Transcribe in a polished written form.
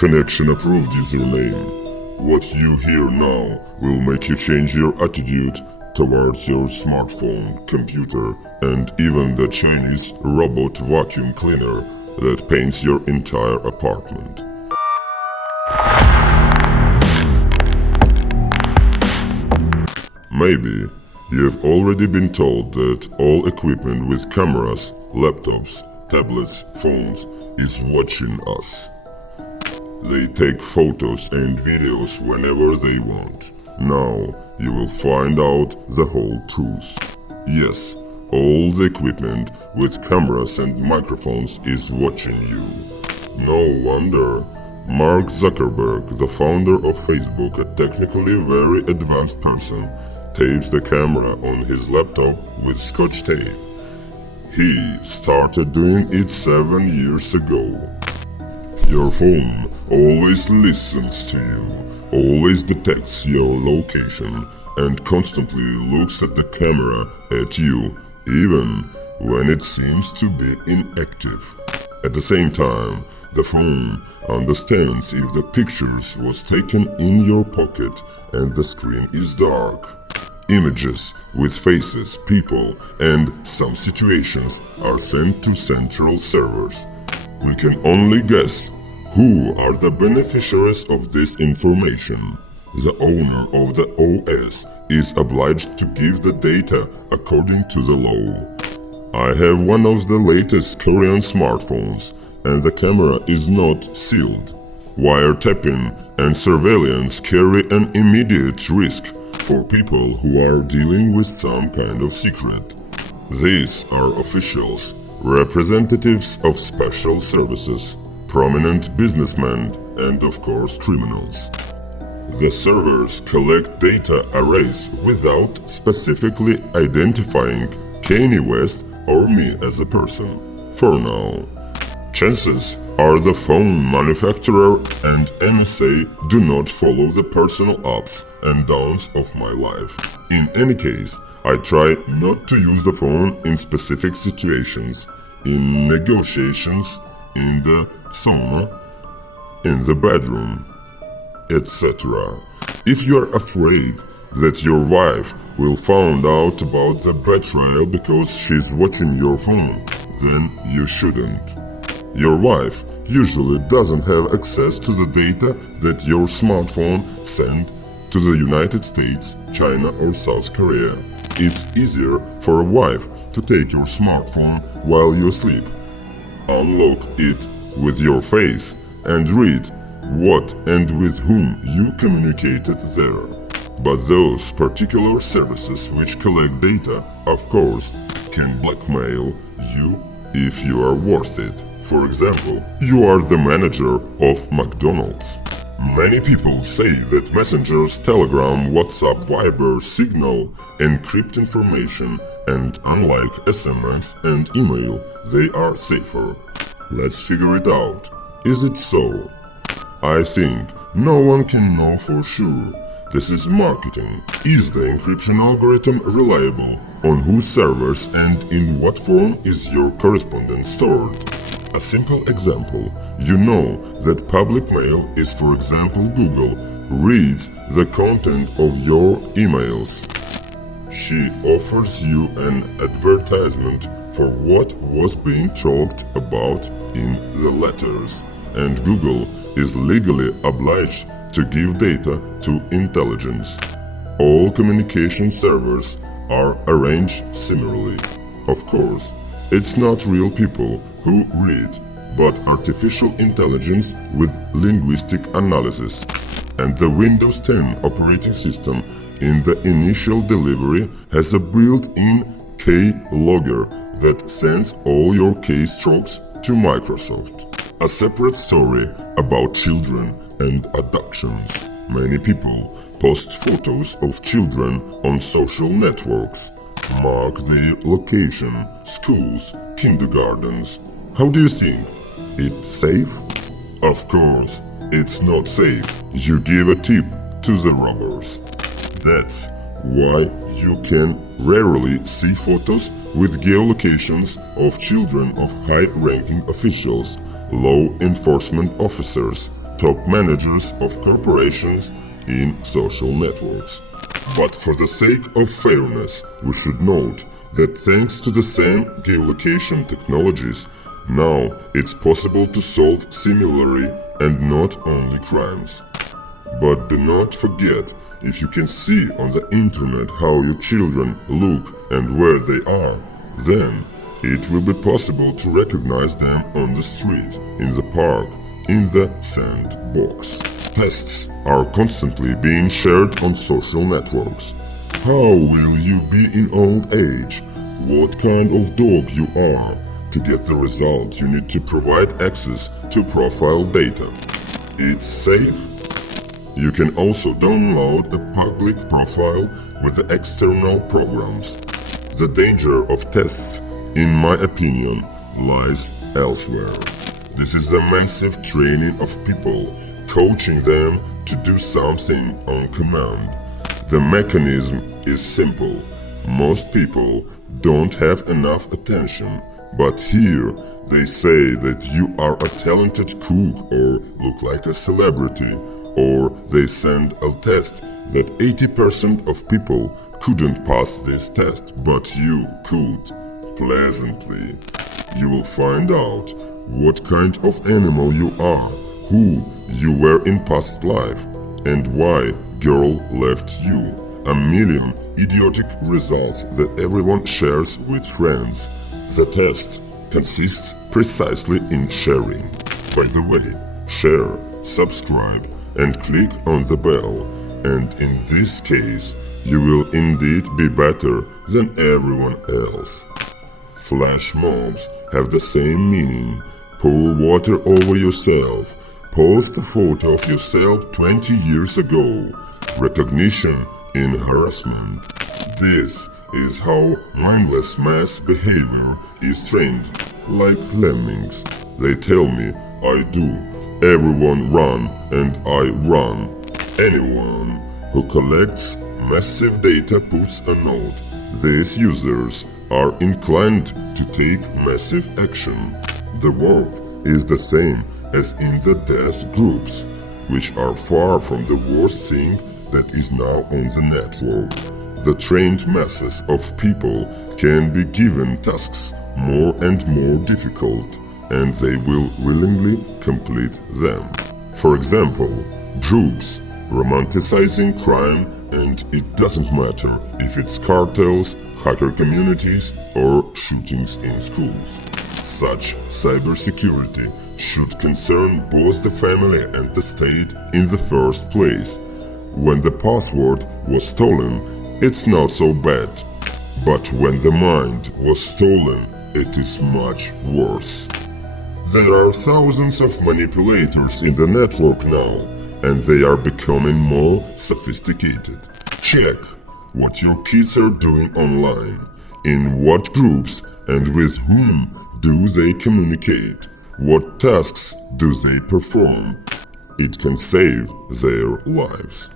Connection approved username. What you hear now will make you change your attitude towards your smartphone, computer, and even the Chinese robot vacuum cleaner that paints your entire apartment. Maybe you've already been told that all equipment with cameras, laptops, tablets, phones is watching us. They take photos and videos whenever they want. Now you will find out the whole truth. Yes, all the equipment with cameras and microphones is watching you. No wonder Mark Zuckerberg, the founder of Facebook, a technically very advanced person, tapes the camera on his laptop with Scotch tape. He started doing it 7 years ago. Your phone always listens to you, always detects your location, and constantly looks at the camera at you, even when it seems to be inactive. At the same time, the phone understands if the pictures was taken in your pocket and the screen is dark. Images with faces, people, and some situations are sent to central servers. We can only guess who are the beneficiaries of this information. The owner of the OS is obliged to give the data according to the law. I have one of the latest Korean smartphones, and the camera is not sealed. Wiretapping and surveillance carry an immediate risk for people who are dealing with some kind of secret. These are officials, representatives of special services, prominent businessmen, and of course criminals. The servers collect data arrays without specifically identifying Kanye West or me as a person. For now, chances are the phone manufacturer and NSA do not follow the personal ups and downs of my life. In any case, I try not to use the phone in specific situations, in negotiations, in the sauna, in the bedroom, etc. If you are afraid that your wife will find out about the betrayal because she's watching your phone, then you shouldn't. Your wife usually doesn't have access to the data that your smartphone sent to the United States, China, or South Korea. It's easier for a wife to take your smartphone while you sleep. Unlock it with your face and read what and with whom you communicated there. But those particular services which collect data, of course, can blackmail you if you are worth it. For example, you are the manager of McDonald's. Many people say that messengers, Telegram, WhatsApp, Viber, Signal encrypt information, and unlike SMS and email, they are safer. Let's figure it out. Is it so? I think no one can know for sure. This is marketing. Is the encryption algorithm reliable? On whose servers and in what form is your correspondence stored? A simple example. You know that public mail is, for example, Google reads the content of your emails. She offers you an advertisement for what was being talked about in the letters, and Google is legally obliged to give data to intelligence. All communication servers are arranged similarly. Of course, it's not real people who read, but artificial intelligence with linguistic analysis. And the Windows 10 operating system in the initial delivery has a built-in keylogger that sends all your keystrokes to Microsoft. A separate story about children and abductions. Many people post photos of children on social networks, mark their location, schools, kindergartens. How do you think? It's safe? Of course, it's not safe. You give a tip to the robbers. That's why you can rarely see photos with geolocations of children of high-ranking officials, law enforcement officers, top managers of corporations in social networks. But for the sake of fairness, we should note that thanks to the same geolocation technologies, now it's possible to solve similarly and not only crimes. But do not forget, if you can see on the internet how your children look and where they are, then it will be possible to recognize them on the street, in the park, in the sandbox. Tests are constantly being shared on social networks. How will you be in old age? What kind of dog you are? To get the result, you need to provide access to profile data. It's safe. You can also download a public profile with the external programs. The danger of tests, in my opinion, lies elsewhere. This is a massive training of people, coaching them to do something on command. The mechanism is simple. Most people don't have enough attention, but here they say that you are a talented cook or look like a celebrity, or they send a test that 80% of people couldn't pass this test, but you could. Pleasantly. You will find out what kind of animal you are, who you were in past life, and why girl left you. A million idiotic results that everyone shares with friends. The test consists precisely in sharing. By the way, share, subscribe, and click on the bell, and in this case, you will indeed be better than everyone else. Flash mobs have the same meaning. Pour water over yourself. Post a photo of yourself 20 years ago. Recognition in harassment. This is how mindless mass behavior is trained. Like lemmings. They tell me, I do. Everyone run and I run. Anyone who collects massive data puts a note. These users are inclined to take massive action. The work is the same as in the death groups, which are far from the worst thing that is now on the network. The trained masses of people can be given tasks more and more difficult, and they will willingly complete them. For example, drugs, romanticizing crime, and it doesn't matter if it's cartels, hacker communities, or shootings in schools. Such cybersecurity should concern both the family and the state in the first place. When the password was stolen, it's not so bad. But when the mind was stolen, it is much worse. There are thousands of manipulators in the network now, and they are becoming more sophisticated. Check what your kids are doing online, in what groups and with whom do they communicate, what tasks do they perform. It can save their lives.